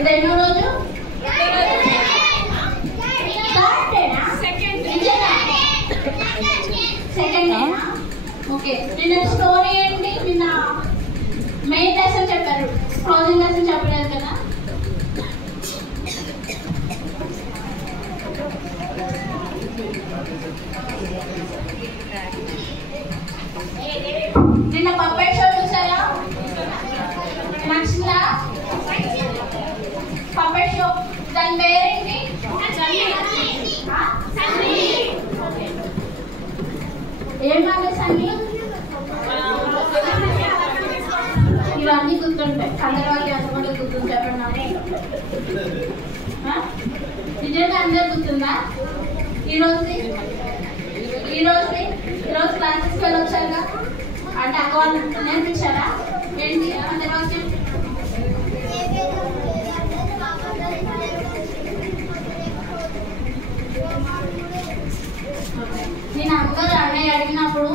ఇది ఎన్నో రోజు? సెకండ్. ఓకే, నిన్న స్టోరీ ఏంటి? నిన్న మెయిన్ లెసన్ చెప్పారు, క్లోజింగ్ లెసన్ చెప్పలేదు కదా. నిన్న పప్పెట్ షో చూసారా? నచ్చిందా పప్పెట్ షో? దాని పేరేంటి? ఏం కావాలి సన్నీ? ఇవన్నీ గుర్తుంటాయి. అందరికి ఎంతమంది గుర్తుంటాయి చెప్పండి. నిజంగా అందరు గుర్తుందా? ఈరోజు క్లాసెస్కి వెళ్ళొచ్చారుగా, అంటే అక్క వాళ్ళు నేర్పించారా ఏంటి అందరి? నేను అందరూ అన్నయ్య అడిగినప్పుడు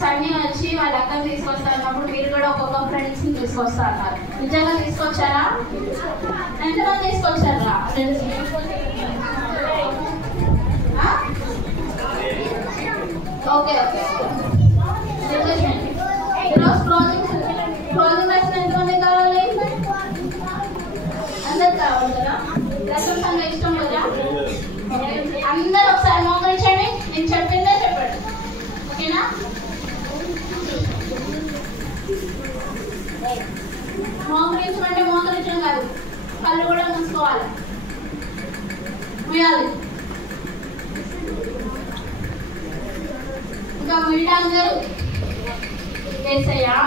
సన్నీ వచ్చి వాళ్ళ అక్కని తీసుకొస్తారన్నప్పుడు మీరు కూడా ఒక్కొక్క ఫ్రెండ్స్ ని తీసుకొస్తా అన్నారు. నిజంగా తీసుకొచ్చారా? ఎంతమంది తీసుకొచ్చారా ఫ్రెండ్స్? Okay okay. ఈరోజు క్లోజింగ్ లెసన్ ఎంతమంది కావాలి? అందరు కావాలి కదా. లెసన్స్ అంటే ఇష్టం కదా. అందరూ ఒకసారి మోకరించండి, నేను చెప్పిందే చెప్పండి, ఓకేనా? మోకరించమంటే మోకరించడం కాదు, కళ్ళు కూడా మూసుకోవాలి, ముయాలి. ఇంకా ముయ్యడా అందరూ? యేసయ్యా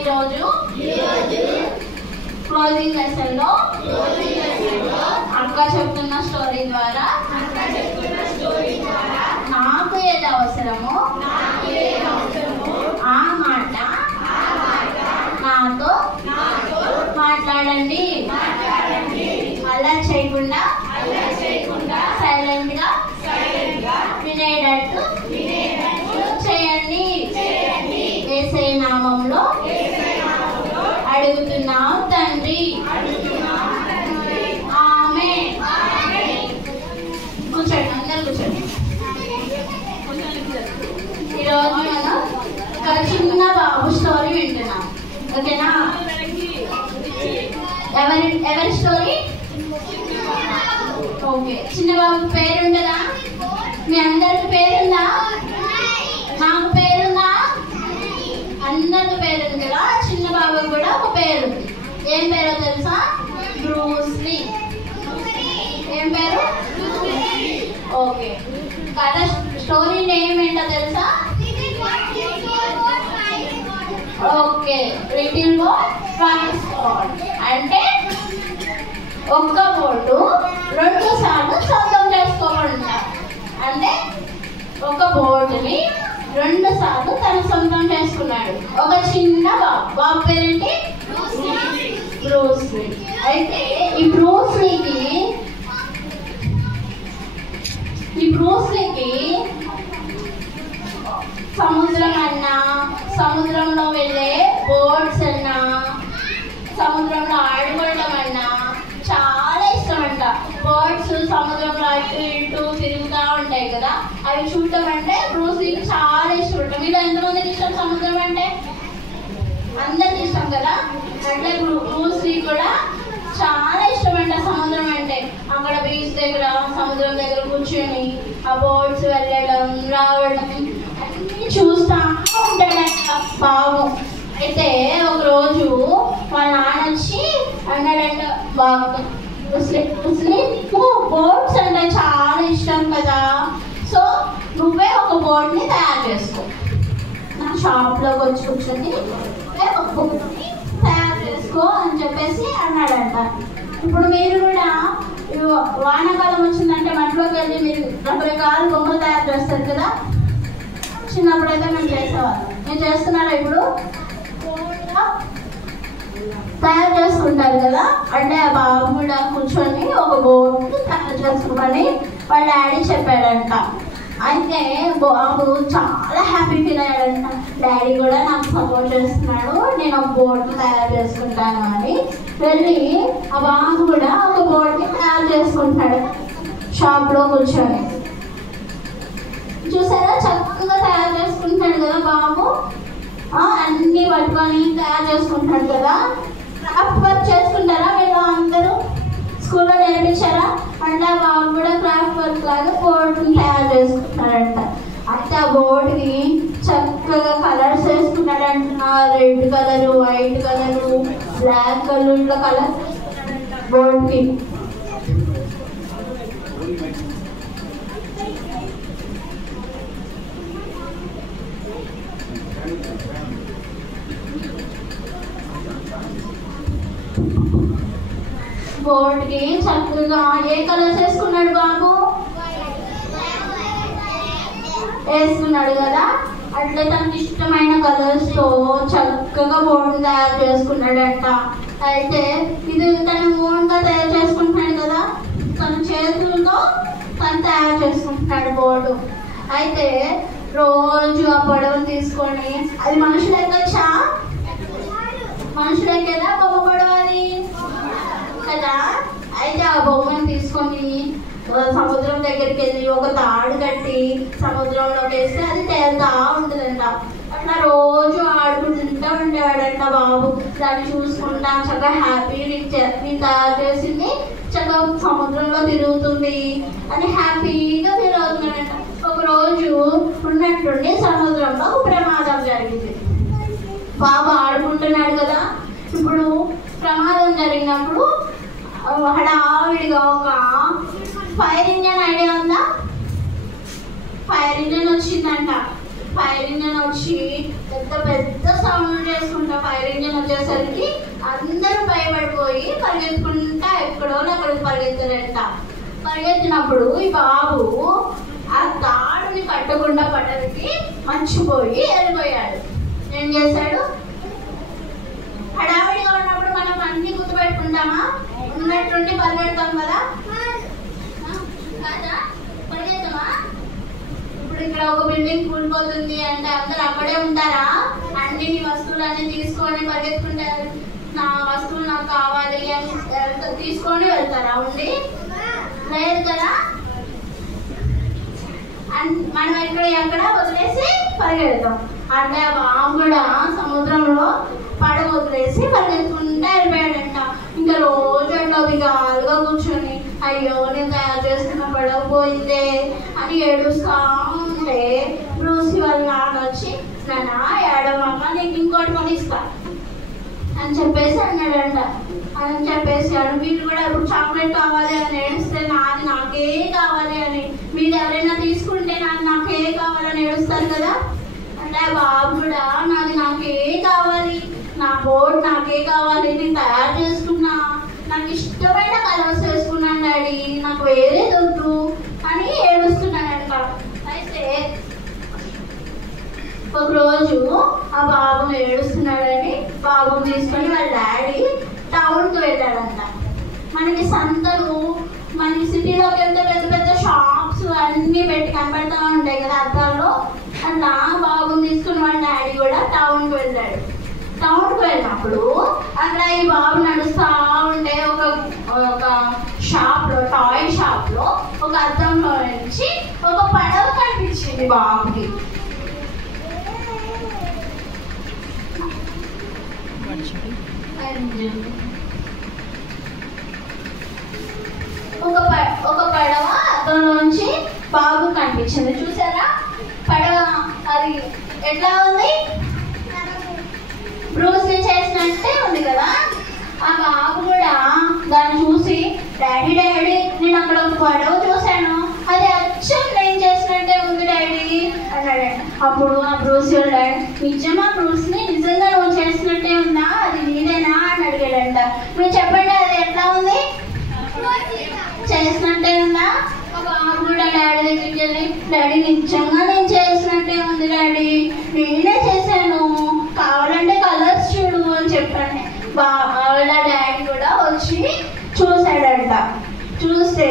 ఈరోజు క్లోజింగ్ లెసన్ లో అక్క చెప్తున్న స్టోరీ ద్వారా నాకు ఏది అవసరమో ఆ మాట నాతో మాట్లాడండి. అలా చేయకుండా సైలెంట్ గా వినేటట్టు చేయండి. యేసయ్య నామములో అడుగుతున్నాం తండ్రి, ఆమేన్. కూర్చోండి, అందరు కూర్చోండి. ఈరోజు మనం ఒక చిన్న బాబు స్టోరీ వింటున్నాం, ఓకేనా? ఎవరి స్టోరీ? ఓకే. చిన్న బాబు పేరు ఉంటుందా? మీ అందరికి పేరుందా? నాకు పేరుందా? అందరికి పేరు కదా. చిన్న బాబుకి కూడా ఒక పేరు. ఏం పేరో తెలుసా? Bruce Lee. ఏం పేరు? ఓకే. కథ స్టోరీ నేమ్ ఏంటో తెలుసా? Okay, little boy flying squad. అంటే ఒక్క బోటు 2 సార్లు సొంతం చేసుకోకుండా, అంటే ఒక బోటుని 2 సార్లు తన సొంతం చేసుకున్నాడు ఒక చిన్న బాబు. పేరేంటి? Bruce Lee. అయితే ఈ బ్రూస్ లీకి సముద్రం అన్నా, సముద్రంలో వెళ్ళే బోట్స్ అన్నా, సముద్రంలో ఆడుకోవడం అన్నా చాలా ఇష్టం అంట. బోట్స్ సముద్రంలో అటు ఇటు తిరుగుతూ ఉంటాయి కదా, అవి చూడటం అంటే బ్రూస్ లీకి చాలా ఇష్టం అంట. మీరు ఎంతమందికి ఇష్టం సముద్రం అంటే? అందరికి ఇష్టం కదా. అంటే బ్రూస్ లీ కూడా చాలా ఇష్టమంట సముద్రం అంటే. అక్కడ బీచ్ దగ్గర, సముద్రం దగ్గర కూర్చొని ఆ బోట్స్ వెళ్ళడం రావడం అన్ని చూస్తా ఉంటాడంట బాబు. అయితే ఒక రోజు వాళ్ళ నాన్న వచ్చి అన్నాడంట, బాబు నీకు బోట్స్ అంటే చాలా ఇష్టం కదా, సో నువ్వే ఒక బోట్ని తయారు చేసుకో. నా షాప్లోకి వచ్చి కూర్చొని ఒక బోట్ని తయారు చేసుకో అని చెప్పేసి అన్నాడంట. ఇప్పుడు మీరు కూడా వానాకాలం వచ్చిందంటే మట్టిలోకి వెళ్ళి మీరు రకరకాల బొమ్మలు తయారు చేస్తారు కదా. చిన్నప్పుడైతే మేము చేసేవాళ్ళం. మీరు చేస్తున్నారా ఇప్పుడు? తయారు చేసుకుంటారు కదా. అంటే ఆ బాబు కూడా కూర్చొని ఒక బోట్ తయారు చేసుకోమని వాళ్ళ డాడీ చెప్పాడంట. అయితే బాబు చాలా హ్యాపీ ఫీల్ అయ్యాడంట. డాడీ కూడా నాకు సపోర్ట్ చేస్తున్నాడు, నేను ఒక బోర్డు తయారు చేసుకుంటాను అని వెళ్ళి ఆ బాబు కూడా ఒక బోర్డుని తయారు చేసుకుంటాడు షాప్లో కూర్చొని. చూసారా చక్కగా తయారు చేసుకుంటాడు కదా బాబు, అన్నీ పట్టుకొని తయారు చేసుకుంటాడు కదా. క్రాఫ్ట్ వర్క్ చేసుకుంటారా మీరు అందరూ? స్కూల్లో నేర్పించారా? అంటే ఆ బాబు కూడా క్రాఫ్ట్ వర్క్ లాగా బోర్డుని తయారు చేసుకుంటాడంట. అంటే ఆ బోర్డుని చక్కగా కలర్స్ వేసుకున్నాడంట. Red colour, white colour, black కలర్లో కలర్స్ వేసుకున్నాడంట బోర్డుకి. బోర్డుకి చక్కగా ఏ కలర్స్ వేసుకున్నాడు బాబు? వేసుకున్నాడు కదా. అట్లే తనకి ఇష్టమైన కలర్స్తో చక్కగా బోర్డు తయారు చేసుకున్నాడంట. అయితే ఇది తను ఓన్గా తయారు చేసుకుంటున్నాడు కదా, తన చేతులతో తను తయారు చేసుకుంటున్నాడు బోర్డు. అయితే రోజు ఆ పొడవును తీసుకొని, అది మనుషులు ఎక్కచ్చా? మనుషులు ఎక్కేదా బొమ్మ పొడవ అది కదా. అయితే ఆ బొమ్మను తీసుకొని సముద్రం దగ్గరికి వెళ్ళి ఒక తాడు కట్టి సముద్రంలోకి వేస్తే అది తేలుతా ఉంటుందంట. అట్లా రోజు ఆడుకుంటూ ఉండేవాడంట బాబు. దాన్ని చూసుకుంటా చక్కగా హ్యాపీ నేను తయారు చేసింది చక్కగా సముద్రంలో తిరుగుతుంది అని హ్యాపీగా ఫీల్ అవుతున్నాడంట. ఒకరోజు ఉన్నట్టుండి సముద్రంలో ప్రమాదం జరిగింది. బాబు ఆడుకుంటున్నాడు కదా. ఇప్పుడు ప్రమాదం జరిగినప్పుడు హడావిడిగా ఒక ఫైర్ ఇంజన్ ఐడియా ఉందా? ఫైర్ ఇంజన్ వచ్చిందంట. ఫైర్ ఇంజన్ వచ్చి పెద్ద పెద్ద సౌండ్ చేసుకుంటా ఫైర్ ఇంజన్ వచ్చేసరికి అందరూ భయపడిపోయి పరిగెత్తుకుంటా ఎక్కడో అక్కడికి పరిగెత్తారంట. పరిగెత్తినప్పుడు ఈ బాబు ఆ తాడుని కట్టకుండా పట్టడానికి మర్చిపోయి వెళ్ళిపోయాడు. ఏం చేశాడు? హడావిడిగా ఉన్నప్పుడు మనం అన్ని గుర్తుపెట్టుకుంటామా? ఉన్నట్టుండి పరిగెడతాం కదా, పరిగెత్తమా? ఇప్పుడు ఇక్కడ ఒక బిల్డింగ్ కూలిపోతుంది అంటే అందరు అక్కడే ఉంటారా? అన్ని వస్తువులన్నీ తీసుకొని పరిగెత్తుకుంటారు. నా వస్తువులు నాకు కావాలి అని తీసుకొని వెళ్తారా? ఉండి లేదు కదా. మనం ఎక్కడ వదిలేసి పరిగెడతాం. అంటే ఆ బాబు కూడా సముద్రంలో పడవ వదిలేసి పరిగెత్తుకుంటూ వెళ్ళిపోయాడంట. ఇంకా రోజు అట్లా విగాలుగా కూర్చొని అయ్యో నేను తయారు చేసుకున్న పడవ పోయిందే అని ఏడుస్తా ఉంటే బ్రూసీ వాళ్ళ నాన్న వచ్చి నాన్న ఏడవమ్మ నీకు ఇంకోటి కొనిస్తా అని చెప్పేసి అన్నాడంట. అని చెప్పేసాడు. వీళ్ళు కూడా ఇప్పుడు చాక్లెట్ కావాలి అని ఏడిస్తే నాది నాకే కావాలి అని, మీరు ఎవరైనా తీసుకుంటే నాకే కావాలని ఏడుస్తారు కదా. అంటే బాబు కూడా నాది నాకే కావాలి, నా బోర్డు నాకే కావాలి, నేను తయారు చేసుకున్నా, నాకు ఇష్టమైన కలర్స్ వేసుకున్నాను డాడీ, నాకు వేరే దొద్దు అని ఏడుస్తున్నాడంట. అయితే ఒకరోజు ఆ బాబును ఏడుస్తున్నాడని బాబుని తీసుకొని వాళ్ళ డాడీ టౌన్కి వెళ్ళాడంట. మనకి సంతలు, మనకి సిటీలోకి వెళ్తే పెద్ద పెద్ద షాప్స్ అన్నీ పెట్టి కనపడతా ఉంటాయి కదా అద్దాల్లో. అట్లా బాబుని తీసుకుని వాళ్ళ డాడీ కూడా టౌన్కి వెళ్ళాడు. టౌన్కి వెళ్ళినప్పుడు అక్కడ ఈ బాబు నడుస్తూ ఉంటే ఒక షాప్లో, టాయ్ షాప్లో ఒక అద్దంలో నుంచి ఒక పడవ కనిపించింది బాబుకి. ఒక పడవ అద్దంలోంచి బాబు కనిపించింది. చూసారా పడవ? అది ఎట్లా ఉంది? బ్రూస్లీ చేసినట్టే ఉంది కదా. ఆ బాబు కూడా దాన్ని చూసి డాడీ డాడీ నేను అక్కడ ఒక పడవ చూశాను, అది అచ్చం నేను చేసినట్టే ఉంది డాడీ అన్నాడండి. అప్పుడు ఆ బ్రూస్లీ డాడీ నిజమా బ్రూస్లీ, నిజంగా నువ్వు చేసినట్టే ఉందా, అది నీదేనా అని అడిగాడంట. మీరు చెప్పండి అది ఎట్లా ఉంది? చేసినట్టే ఉందా? ఆ బాబు కూడా డాడీ దగ్గరికి వెళ్ళి డాడీ నిజంగా నేను చేసినట్టే ఉంది డాడీ, నేనే చేశాను, కావాలంటే కలర్స్ చూడు అని చెప్పండి. వాళ్ళ డాడీ కూడా వచ్చి చూసాడంట. చూస్తే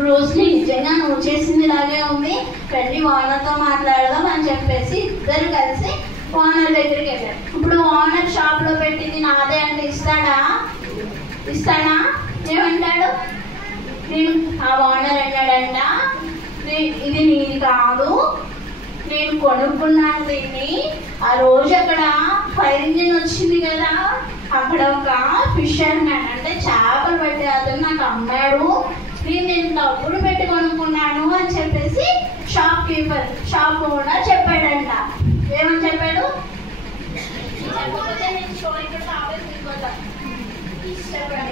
బ్రూస్లీ నిజంగా నువ్వు చేసింది ఇలాగే ఉంది, వెళ్ళి ఓనర్తో మాట్లాడదాం అని చెప్పేసి ఇద్దరు కలిసి ఓనర్ దగ్గరికి వెళ్ళారు. ఇప్పుడు ఓనర్ షాప్లో పెట్టింది నాదే అంటే ఇస్తాడా? ఏమంటాడు? నేను ఆ ఓనర్ అన్నాడంట, ఇది నీది కాదు, నేను కొనుక్కున్నాను దీన్ని. ఆ రోజు అక్కడ ఫైర్ ఇంజిన్ వచ్చింది కదా, అక్కడ ఒక ఫిషర్ మ్యాన్ అంటే చేపలు పట్టే అతను నాకు అమ్మాడు, నేను డబ్బులు పెట్టి కొనుక్కున్నాను అని చెప్పేసి షాప్ ఓనర్ చెప్పాడంట. ఏమని చెప్పాడు? చెప్పకపోతే నేను స్టోరీ కూడా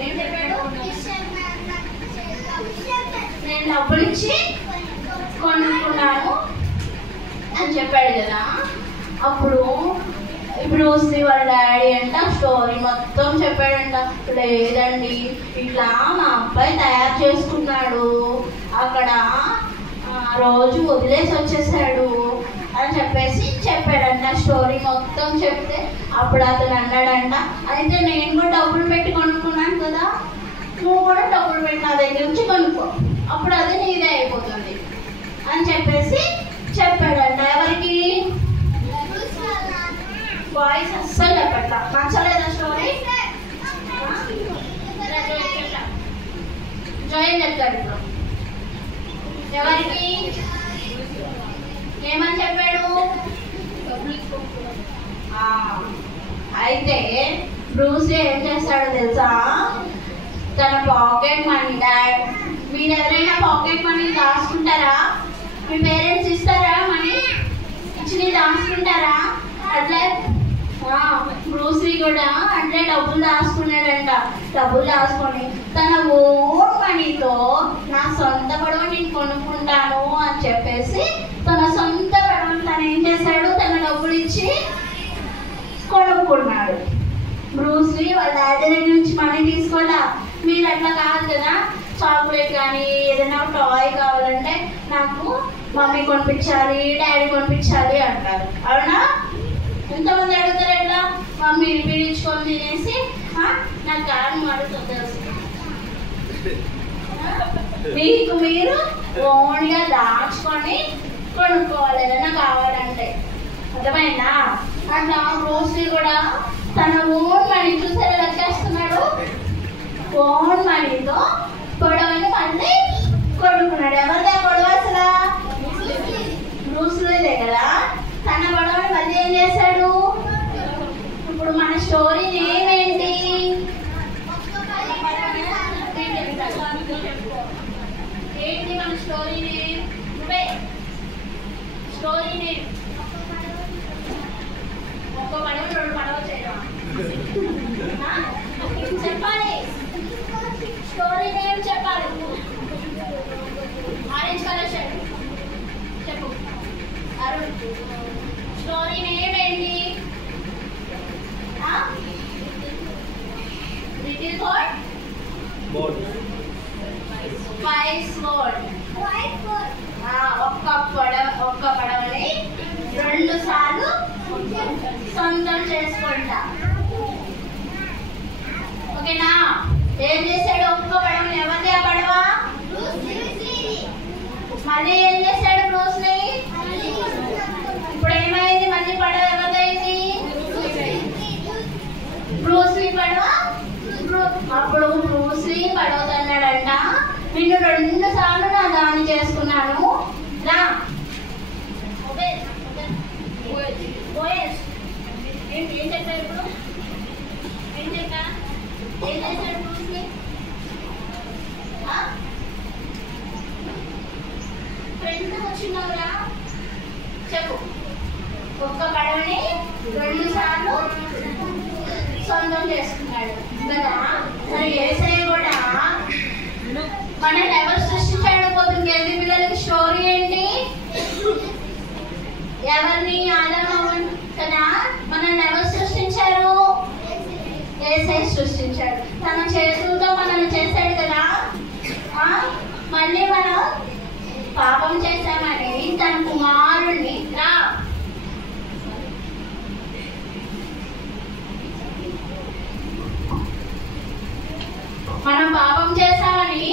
ఏం చెప్పాడు? నేను డబ్బులు ఇచ్చి కొనుక్కున్నాను అని చెప్పాడు కదా. అప్పుడు బ్రూస్లీ వాళ్ళ డాడీ అంట స్టోరీ మొత్తం చెప్పాడంట. లేదండి, ఇట్లా మా అబ్బాయి తయారు చేసుకున్నాడు, అక్కడ రోజు వదిలేసి వచ్చేసాడు అని చెప్పేసి చెప్పాడంట. స్టోరీ మొత్తం చెప్తే అప్పుడు అతను అన్నాడంట, అయితే నేను కూడా డబ్బులు పెట్టి కొనుక్కున్నాను కదా, నువ్వు కూడా డబ్బులు పెట్టి నా దగ్గర నుంచి కొనుక్కో, అప్పుడు అది నీదే అయిపోతుంది అని చెప్పేసి చెప్పాడంట. ఎవరికి? బాయ్స్ అస్సలు చెప్పట్లా. నచ్చలేదా స్టోరీ? జాయిన్ చెప్తాడు ఇప్పుడు. ఎవరికి? ఏమని చెప్పాడు? అయితే బ్రూస్లీ ఏం చేస్తాడో తెలుసా? తన పాకెట్ మనీ, డాడ్ మీరు ఎవరైనా పాకెట్ మనీ దాచుకుంటారా? మీ పేరెంట్స్ ఇస్తారా మనీ? ఇచ్చి దాచుకుంటారా? అట్లా బ్రూస్లీ కూడా అట్లే డబ్బులు దాచుకున్నాడంట. డబ్బులు దాచుకొని తన ఓన్ మనీతో నా సొంత పడవ నేను కొనుక్కుంటాను అని చెప్పేసి తన సొంత పడవను తను ఏం చేశాడు? తన డబ్బులు ఇచ్చి కొనుక్కున్నాడు. బ్రూస్లీ వాళ్ళ డాడీ దగ్గర నుంచి మనీ తీసుకోవాలా? మీరు అట్లా కాదు కదా, చాక్లెట్ కానీ ఏదైనా టాయ్ కావాలంటే నాకు మమ్మీ కొనిపించాలి, డాడీ కొనిపించాలి అంటారు. అవునా? ఎంతమంది అడుగుతారు ఎట్లా? మమ్మీ పిలుచుకొని తినేసి నాకు కారణం అడుగుతుంది. మీకు మీరు ఓన్గా దాచుకొని కొనుక్కోవాలి ఏదైనా కావాలంటే. అర్థమైందా? అట్లా బ్రూస్లీ కూడా తన ఓన్ మనీ చూసారా ఎలా చేస్తున్నాడు? ఓన్ మనీతో గొడవని మళ్ళీ కొనుక్కున్నాడు. ఎవరిదా గొడవ అసలు? బ్రూస్లీదే కదా. తన గొడవని మళ్ళీ ఏం చేశాడు? ఇప్పుడు మన స్టోరీ నేమ్ ఏంటి? ఏంటి మన స్టోరీ నేమ్? స్టోరీ నేమ్ ఒక్క పడవ రెండు పడవ చేయడం చెప్పాలి. స్టోరీ నేమ్ చెప్పాలి. ఆరెంజ్ కలర్ షర్ట్ చెప్పు అరుణ్. స్టోరీ నేమ్ ఏంటి? Little board spice board. ఒక్క పడవని 2 సార్లు సొంతం చేసుకుంటా. ఓకేనా? ఏం చేశాడు? ఒక్క పడవని. ఎవరిది ఆ పడవ? మళ్ళీ ఏం చేశాడు బ్రూస్లీ? ఇప్పుడు ఏమైంది? మళ్ళీ పడవ ఎవరిదైంది? బ్రూస్లీ పడవ. అప్పుడు బ్రూస్లీ పడవ అన్నాడంట, నిన్ను 2 సార్లు నా దాన్ని చేసుకున్నాను రా. ఏం చెప్పారు ఇప్పుడు? ఏం చెప్పా? ఏం చేశాడు బ్రూస్లీ? ఫ్రెండ్ వచ్చినావురా చెప్పు. ఒక్క పడవని 2 సార్లు సొంతం చేసుకున్నాడు కదా. మరి యేసయ్య కూడా మనల్ని ఎవరు సృష్టించాడు? పోతుంది ఎల్లి పిల్లలకి స్టోరీ ఏంటి? ఎవరిని? ఆదాము కదా. మనల్ని ఎవరు సృష్టించారు? యేసయ్య సృష్టించాడు. తన చేతులతో మనల్ని చేశాడు కదా. మళ్ళీ మనం పాపం చేశామని తన కుమారుణ్ణి మనం పాపం చేశామని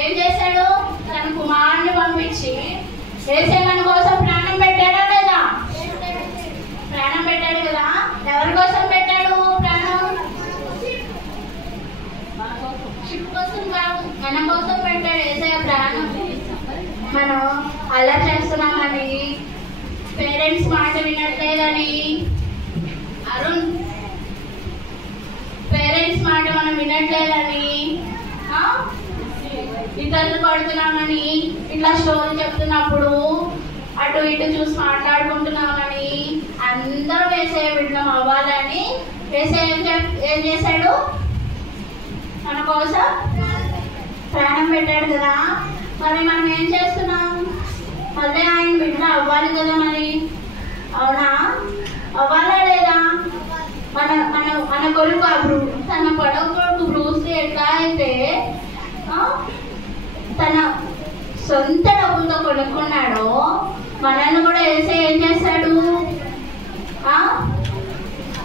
ఏం చేశాడు? తన కుమారుని పంపించి యేసయ్య మన కోసం ప్రాణం పెట్టాడా లేదా? ప్రాణం పెట్టాడు కదా. ఎవరి కోసం పెట్టాడు ప్రాణం? కోసం కాదు, మన కోసం పెట్టాడు యేసయ్య ప్రాణం. మనం అలా చేస్తున్నామని, పేరెంట్స్ మాట వినట్లేదని, అరుణ్ పేరెంట్స్ మాట మనం వినట్లేదని, ఇతరులు కొడుతున్నామని, ఇట్లా స్టోరీ చెప్తున్నప్పుడు అటు ఇటు చూసి మాట్లాడుకుంటున్నామని, అందరూ యేసయ్య బిడ్డలం అవ్వాలని యేసయ్య ఏం చేశాడు? మన కోసం ప్రాణం పెట్టాడు కదా. మరి మనం ఏం చేస్తున్నాం? మళ్ళీ ఆయన బిడ్డ అవ్వాలి కదా. మరి అవునా? అవ్వాలా లేదా? మన మన మన కొడుకు తన పొడవు కొడుకు బ్రూస్ లీ ఎట్లా అయితే తన సొంత డబ్బులతో కొనుక్కున్నాడో, మనల్ని కూడా యేసయ్య ఏం చేస్తాడు?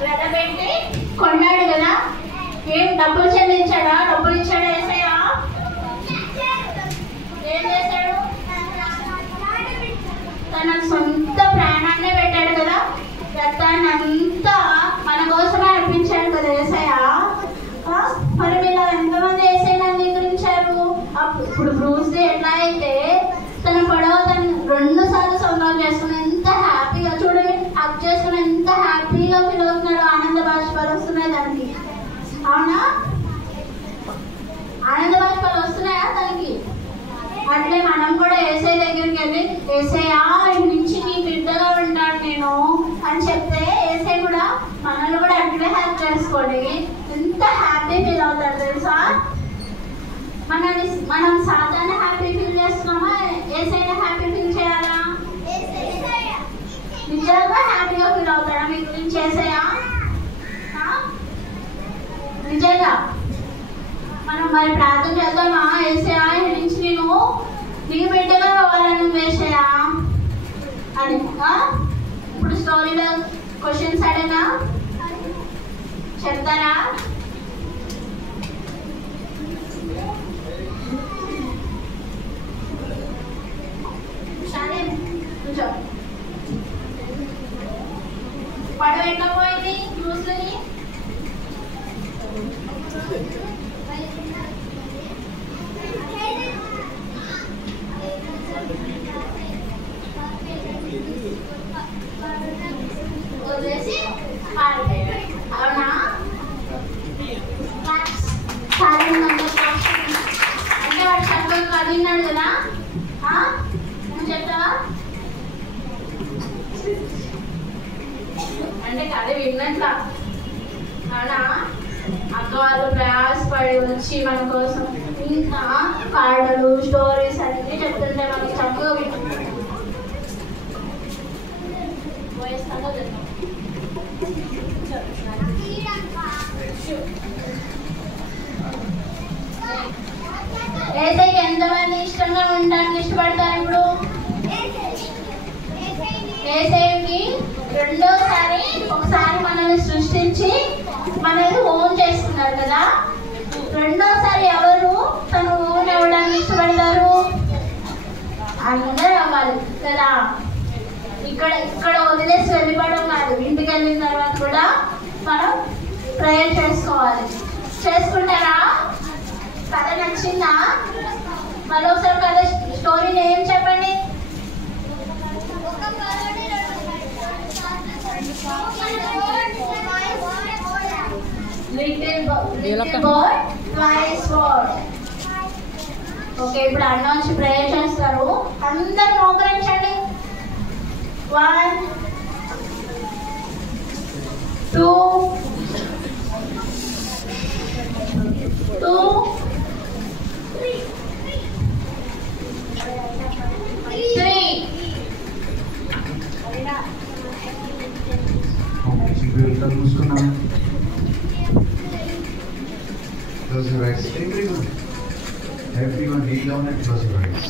వెలబెట్టి కొన్నాడు కదా. ఏం డబ్బులు చెల్లించాడా? డబ్బులు ఇచ్చాడా యేసయ్య? ఏం చేశాడు? తన సొంత ప్రాణాన్నే పెట్టాడు కదా. రక్తాన్ని అంతా మన కోసమే అర్పించాడు కదా యేసయ్య. మరి మీరు ఎంతమంది యేసయ్యని అంగీకరించారు? ఇప్పుడు బ్రూస్ లీ ఎట్లా అయితే తన పొడవ తను 2 సార్లు సంబరాలు చేసుకుని ఎంత హ్యాపీగా, చూడండి, హక్ చేసుకుని ఎంత హ్యాపీగా ఫీల్ అవుతున్నాడు. ఆనంద బాష్పాలు వస్తున్నాయి దానికి. అవునా? ఆనంద బాష్పాలు వస్తున్నాయా దానికి? అట్లే మనం కూడా యేసయ్య దగ్గరికి వెళ్ళి, యేసయ్య ఇంటి నుంచి నీ బిడ్డగా ఉంటాను నేను అని చెప్తే యేసయ్య కూడా మనల్ని కూడా అట్లే హెల్ప్ చేసుకోండి. ఎంత హ్యాపీ ఫీల్ అవుతారు తెలుసా? మనం సాధారణ హ్యాపీ ఫీల్ చేస్తున్నామా? యేసయ్య హ్యాపీ ఫీల్ చేయాలా? నిజంగా హ్యాపీగా ఫీల్ అవుతారా మీ గురించి యేసయ్య? నిజంగా మనం మరి ప్రార్థన చేద్దామా? యేసయ్య ఇంటి నుంచి నేను నీ బిడ్డగా కావాలని యేసయ్య అని. ఇప్పుడు స్టోరీలో క్వశ్చన్స్ అడిగినా చెప్తారా? సరే, కూర్చో. పడవ ఎట్లా పోయింది బ్రూస్ లీ? వదిలేసి అవునా? అంటే వాడు చక్కగా కదిలినాడు కదా. నువ్వు చెప్తావా? అంటే కథ విన్నట్లా. అవునా? అక్క వాళ్ళు ప్రయాసపడి వచ్చి మన కోసం ఇంకా పాటలు, స్టోరీస్ అన్నీ చెప్తుంటే మనకి చక్కగా వింటున్నాడు. యేసయ్యకి ఎంతమంది ఇష్టంగా ఉండడానికి ఇష్టపడతారు? ఇప్పుడు యేసయ్యకి రెండోసారి ఒకసారి మనల్ని సృష్టించి మనల్ని ఓన్ చేసుకున్నారు కదా. రెండోసారి ఎవరు తను ఓన్ అవ్వడానికి ఇష్టపడతారు? అందరూ అవ్వాలి కదా. ఇక్కడ వదిలేసి వెళ్ళిపోవడం కాదు, ఇంటికి వెళ్ళిన తర్వాత కూడా మనం ప్రేయర్ చేసుకోవాలి. చేసుకుంటారా? కథ నచ్చిందా? మరొకసారి కథ స్టోరీ ఏం చెప్పండి. Little bird twice ward. Okay, ఇప్పుడు అన్న వచ్చి ప్రేయర్ చేస్తారు. అందరు మోకరించండి. 1 2 2 3. Close your eyes. Everyone. Everyone kneel down and close your eyes.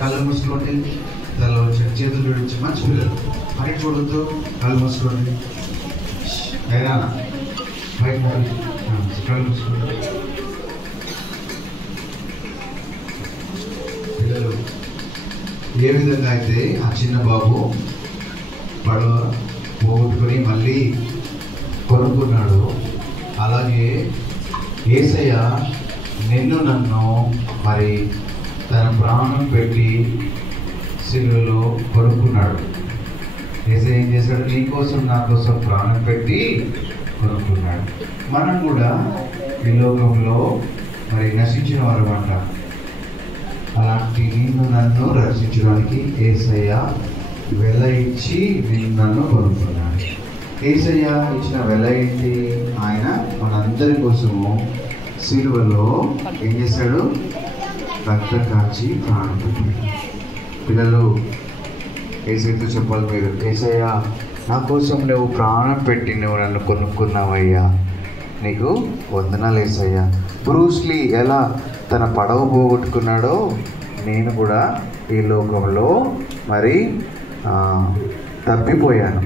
కళ్ళు మూసుకోండి. తల చేతులు విడిచి మంచి పిల్లలు పైకి చూడొద్దు. కళ్ళు మూసుకోండి. అయినా పైకి కళ్ళు మూసుకోండి. పిల్లలు ఏ విధంగా అయితే ఆ చిన్న బాబు పడవ పోగొట్టుకొని మళ్ళీ కొనుక్కున్నాడు, అలాగే యేసయ్య నిన్ను నన్ను మరి తన ప్రాణం పెట్టి సిలువలో కొనుక్కున్నాడు. యేసయ్య ఏం చేశాడు? నీ కోసం నా కోసం ప్రాణం పెట్టి కొనుక్కున్నాడు. మనం కూడా ఈ లోకంలో మరి నశించిన వారు అంట. అలాంటి నిన్ను నన్ను రక్షించడానికి యేసయ్య వెల ఇచ్చి నిన్ను నన్ను కొనుక్కున్నాడు. యేసయ్య ఇచ్చిన వెల ఏంటి? ఆయన మనందరి కోసము సిలువలో ఏం చేశాడు? రక్తం కాచి ప్రాణం పెట్టాడు. పిల్లలు యేసయ్యతో చెప్పాలి మీరు, యేసయ్య నా కోసం నువ్వు ప్రాణం పెట్టి నువ్వు నన్ను కొనుక్కున్నావయ్యా, నీకు వందనాలు యేసయ్య. బ్రూస్లీ ఎలా తన పడవ పోగొట్టుకున్నాడో నేను కూడా ఈ లోకంలో మరి తప్పిపోయాను,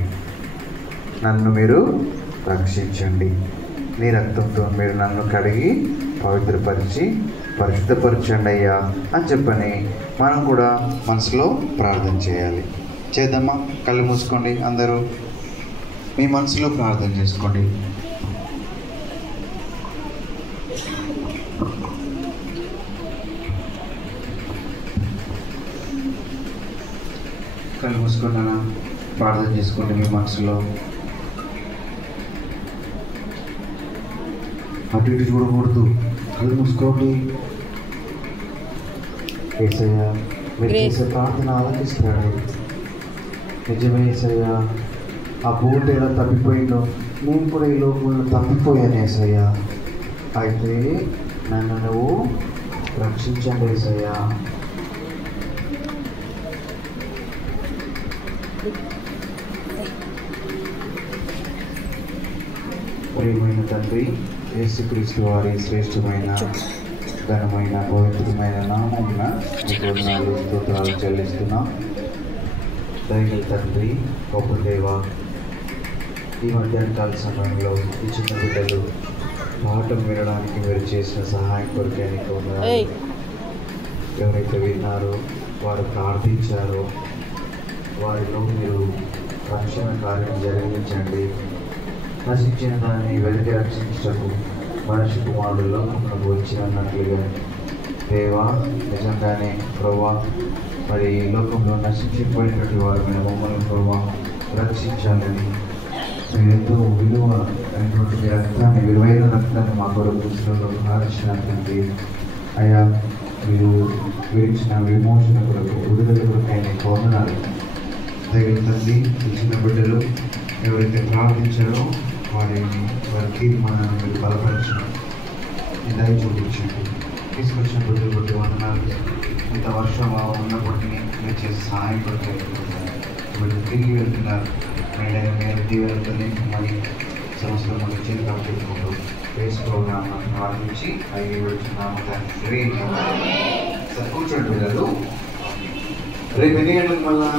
నన్ను మీరు రక్షించండి, నీ రక్తంతో మీరు నన్ను కడిగి పవిత్రపరిచి పరిశుద్ధపరచండి అయ్యా అని చెప్పని మనం కూడా మనసులో ప్రార్థన చేయాలి. చేద్దామా? కళ్ళు మూసుకోండి, అందరూ మీ మనసులో ప్రార్థన చేసుకోండి. కళ్ళు మూసుకున్నానా? ప్రార్థన చేసుకోండి మీ మనసులో. అటు ఇటు చూడకూడదు, కళ్ళు మూసుకోండి. యేసయ్య మీరు చేసే ప్రార్థన ఆలకిస్తాడు. నిజమే యేసయ్య, ఆ బోట్ ఎలా తప్పిపోయిందో నేను కూడా ఈ లోకంలో తప్పిపోయాను యేసయ్య. అయితే నన్ను నువ్వు రక్షించండి యేసయ్య. ప్రియమైన తండ్రి, యేసుక్రీస్తు వారి శ్రేష్టమైన ఘనమైన పవిత్రమైన నామమున మీకు వందనాలు స్తోత్రాలు చెల్లిస్తున్నాం. దయగల తండ్రి, గొప్ప దేవ, ఈ మధ్యాహ్నకాల సమయంలో ఈ చిన్న బిడ్డలు పాఠం వినడానికి మీరు చేసిన సహాయం కొరకే నీకు వందనాలు. ఎవరైతే విన్నారో వారు ప్రార్థించారో వారిలో మీరు రక్షణ కార్యం జరిగించండి. నశించిన దాన్ని వెలికి రక్షించటకు మనిషి కుమారుల్లో మనకు వచ్చినట్లుగా దేవా, నిజంగానే ప్రభా మరి ఈ లోకంలో నశించిపోయినటువంటి వారు మీద మమ్మల్ని ప్రభా రక్షించాలని మీరు ఎంతో విలువ అయినటువంటి మీ రక్తాన్ని, విలువైన రక్తాన్ని మా కొరకు ఆరక్షించండి అయ్యా. మీరు విరిచిన విమోచన కొరకు, విడుదల కొరకు ఆయన వందనాలు. తగిలిందండి ఈ చిన్న బిడ్డలు ఎవరైతే ప్రార్థించారో వారి తీర్మానాన్ని మీరు బలపరచండి, దయ చూపించండి. తీసుకొచ్చిన బిడ్డలు కొట్టి వందనాలు. ఇంత వర్షం ఉన్నప్పటికీ మీరు చేసే సహాయం కొట్టి వీళ్ళు తిరిగి వెళ్తున్నారు. మీరు దీవెనతోనే మరి సంవత్సరం మనం చేతిగా పెట్టుకుంటూ వేసుకోవడం ప్రార్థించి అవి వెళ్తున్నాము తండ్రి. కూర్చోండి పిల్లలు. రేపు ఎన్ని గంటలకు మళ్ళా